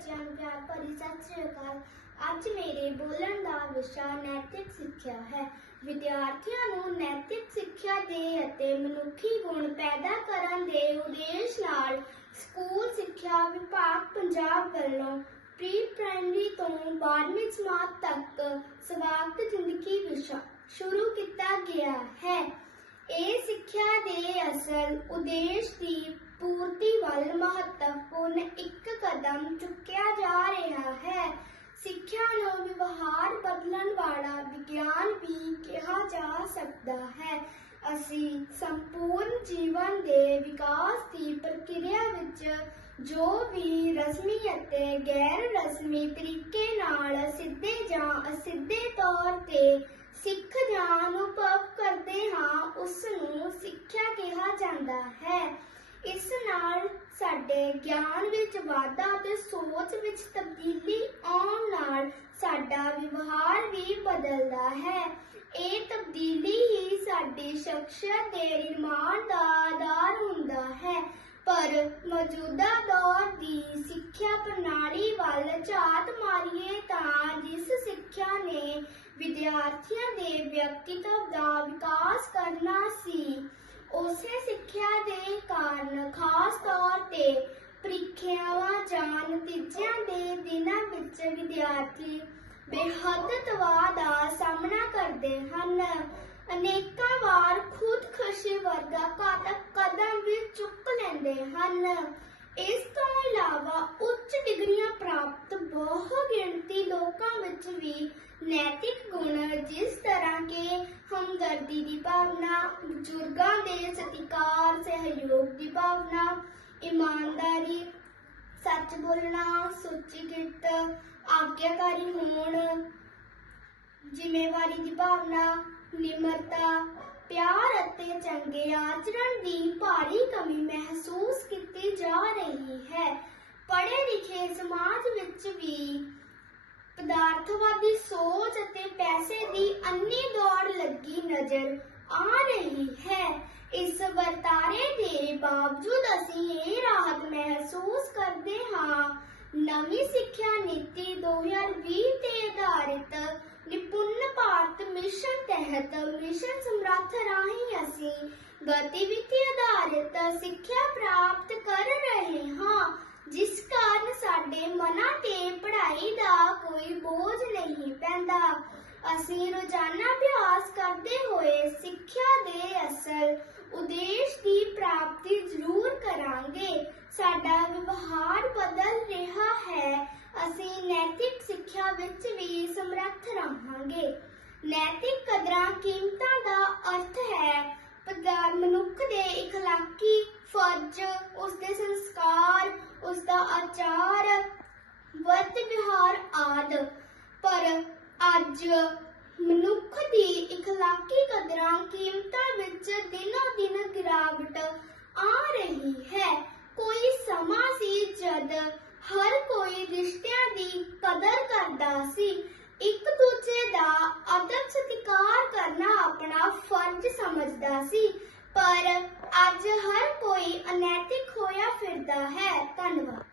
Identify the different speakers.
Speaker 1: ਬੱਚਿਆਂ ਨੂੰ ਪਿਆਰ ਭਰੀ ਸਤਿ ਸ੍ਰੀ ਅਕਾਲ ਅੱਜ ਮੇਰੇ ਬੋਲਣ ਦਾ ਵਿਸ਼ਾ ਨੈਤਿਕ ਸਿੱਖਿਆ ਹੈ। ਵਿਦਿਆਰਥੀਆਂ ਨੂੰ ਨੈਤਿਕ ਸਿੱਖਿਆ ਦੇ ਅਤੇ ਮਨੁੱਖੀ ਗੁਣ ਪੈਦਾ ਕਰਨ ਦੇ ਉਦੇਸ਼ ਨਾਲ ਸਕੂਲ ਸਿੱਖਿਆ ਵਿਭਾਗ ਪੰਜਾਬ ਵੱਲੋਂ ਪ੍ਰੀ ਪ੍ਰਾਇਮਰੀ ਤੋਂ 12ਵੀਂ ਜਮਾਤ ਤੱਕ ਸਵਾਗਤ ਜ਼ਿੰਦਗੀ ਵਿਸ਼ਾ ਸ਼ੁਰੂ ਕੀਤਾ ਗਿਆ ਹੈ। ਇਹ ਸਿੱਖਿਆ ਦੇ ਅਸਲ ਉਦੇਸ਼ ਦੀ ਹੁਣ ਇੱਕ ਕਦਮ ਚੁੱਕਿਆ ਜਾ ਰਿਹਾ ਹੈ। ਸਿੱਖਿਆ ਨੂੰ ਵਿਵਹਾਰ ਬਦਲਣ ਵਾਲਾ ਵਿਗਿਆਨ ਵੀ ਕਿਹਾ ਜਾ ਸਕਦਾ ਹੈ। ਅਸੀਂ ਸੰਪੂਰਨ ਜੀਵਨ ਦੇ ਵਿਕਾਸ ਦੀ ਪ੍ਰਕਿਰਿਆ ਵਿੱਚ ਜੋ ਵੀ ਰਸਮੀ ਅਤੇ ਗੈਰ ਰਸਮੀ ਤਰੀਕੇ ਨਾਲ ਸਿੱਧੇ ਜਾਂ ਅਸਿੱਧੇ ਤੌਰ ਤੇ ਸਿੱਖ ਜਾਂ ਅਨੁਭਵ ਕਰਦੇ ਹਾਂ, ਉਸ ਨੂੰ ਸਿੱਖਿਆ ਕਿਹਾ ਜਾਂਦਾ ਹੈ। ਇਸ ਨਾਲ ਸਾਡੇ ਗਿਆਨ ਵਿੱਚ ਵਾਧਾ ਅਤੇ ਸੋਚ ਵਿੱਚ ਤਬਦੀਲੀ ਆਉਣ ਨਾਲ ਸਾਡਾ ਵਿਵਹਾਰ ਵੀ ਬਦਲਦਾ ਹੈ। ਇਹ ਤਬਦੀਲੀ ਹੀ ਸਾਡੀ ਸ਼ਖਸੀਅਤ ਦੇ ਨਿਰਮਾਣ ਦਾ ਆਧਾਰ ਹੁੰਦਾ ਹੈ। ਪਰ ਮੌਜੂਦਾ ਦੌਰ ਦੀ ਸਿੱਖਿਆ ਪ੍ਰਣਾਲੀ ਵੱਲ ਝਾਤ ਮਾਰੀਏ ਤਾਂ ਜਿਸ ਸਿੱਖਿਆ ਨੇ ਵਿਦਿਆਰਥੀਆਂ ਦੇ ਵਿਅਕਤੀਤਵ ਦਾ ਵਿਕਾਸ ਕਰਨਾ ਸੀ ਉਸੇ ਸਿੱਖਿਆ ਦੇ ਕਾਰਨ ਖਾਸ ਤੌਰ ਤੇ ਪ੍ਰੀਖਿਆਵਾਂ ਜਾਂ ਨਤੀਜਿਆਂ ਦੇ ਦਿਨਾਂ ਵਿੱਚ ਵਿਦਿਆਰਥੀ ਬੇਹੱਦ ਤਵਾਹ ਦਾ ਸਾਹਮਣਾ ਕਰਦੇ ਹਨ। ਅਨੇਕਾਂ ਵਾਰ ਖੁਦਕੁਸ਼ੀ ਵਰਗਾ ਘਾਤਕ ਕਦਮ ਵੀ ਚੁੱਕ ਲੈਂਦੇ ਹਨ। ਇਸ ਤੋਂ ਇਲਾਵਾ ਉੱਚ ਡਿਗਰੀਆਂ ਪ੍ਰਾਪਤ ਬਹੁ ਲੋਕਾਂ ਵਿੱਚ ਵੀ ਨੈਤਿਕ ਗੁਣ ਜਿਸ ਤਰ੍ਹਾਂ ਕਿ ਹਮਦਰਦੀ ਦੀ ਭਾਵਨਾ, ਬਜ਼ੁਰਗਾਂ ਦੇ ਸਤਿਕਾਰ, ਸਹਿਯੋਗ ਦੀ ਭਾਵਨਾ ਇਮਾਨਦਾਰੀ, ਸੱਚ ਬੋਲਣਾ ਸੁਚਿਤ ਆਗਿਆਕਾਰੀ ਹੋਣ, ਜ਼ਿੰਮੇਵਾਰੀ ਦੀ ਭਾਵਨਾ, ਨਿਮਰਤਾ, ਪਿਆਰ ਅਤੇ ਚੰਗੇ ਆਚਰਣ ਦੀ ਭਾਰੀ ਕਮੀ ਮਹਿਸੂਸ ਕੀਤੀ ਜਾ ਰਹੀ ਹੈ। ਪੜ੍ਹੇ ਲਿਖੇ ਸਮਾਜ ਵਿੱਚ ਵੀ ਪਦਾਰਥਵਾਦੀ ਸੋਚ ਅਤੇ ਪੈਸੇ ਦੀ ਅੰਨੀ ਦੌੜ ਲੱਗੀ ਨਜ਼ਰ ਆ ਰਹੀ ਹੈ। ਇਸ ਵਰਤਾਰੇ ਦੇ ਬਾਵਜੂਦ ਅਸੀਂ ਮਹਿਸੂਸ ਹਾਂ। ਨਵੀਂ ਸਿੱਖਿਆ ਨੀਤੀ 2020 ਤੇ ਆਧਾਰਿਤ ਨਿਪੁੰਨ ਭਾਰਤ ਮਿਸ਼ਨ ਤਹਿਤ ਮਿਸ਼ਨ ਸਮਰੱਥ ਰਾਹੀਂ ਅਸੀਂ ਗਤੀਵਿਧੀ ਆਧਾਰਿਤ ਸਿੱਖਿਆ ਪ੍ਰਾਪਤ ਕਰ ਰਹੇ ਹਾਂ, ਜਿਸ ਕਾਰਨ ਸਾਡੇ ਮਨਾਂ ਤੇ ਪੜ੍ਹਾਈ ਦਾ ਕੋਈ ਬੋਝ ਨਹੀਂ ਪੈਂਦਾ। ਅਸੀਂ ਰੋਜ਼ਾਨਾ ਅਭਿਆਸ ਕਰਦੇ ਹੋਏ ਸਿੱਖਿਆ ਦੇ ਅਸਲ ਉਦੇਸ਼ ਦੀ ਪ੍ਰਾਪਤੀ ਜ਼ਰੂਰ ਕਰਾਂਗੇ ਸਾਡਾ ਵਿਵਹਾਰ ਬਦਲ ਰਿਹਾ ਹੈ ਅਸੀਂ ਨੈਤਿਕ ਸਿੱਖਿਆ ਵਿੱਚ ਵੀ ਸਮਰੱਥ ਰਹਾਂਗੇ ਨੈਤਿਕ ਕਦਰਾਂ ਕੀਮਤਾਂ ਦਾ ਅਰਥ ਹੈ ਮਨੁੱਖ ਦੇ ਇਖਲਾਕੀ ਫਰਜ਼, ਉਸ ਦੇ ਸੰਸਕਾਰ, ਉਸ ਦਾ ਆਚਾਰ, ਵਰਤ ਵਿਹਾਰ ਆਦ। ਪਰ ਅੱਜ ਮਨੁੱਖ ਦੀ ਇਖਲਾਕੀ ਕਦਰਾਂ ਕੀਮਤਾਂ ਵਿੱਚ ਦਿਨੋ ਦਿਨ ਗਿਰਾਵਟ ਆ ਰਹੀ ਹੈ। ਕੋਈ ਸਮਾਂ ਸੀ ਜਦ ਹਰ ਕੋਈ ਰਿਸ਼ਤਿਆਂ ਦੀ ਕਦਰ ਕਰਦਾ ਸੀ ਇੱਕ ਦੂਜੇ ਦਾ ਅਦਬ ਸਤਿਕਾਰ ਕਰਨਾ ਆਪਣਾ ਫਰਜ਼ ਸਮਝਦਾ ਸੀ ਪਰ ਅੱਜ ਹਰ ਕੋਈ ਅਨੈਤਿਕ ਹੋਇਆ ਫਿਰਦਾ ਹੈ। ਧੰਨਵਾਦ।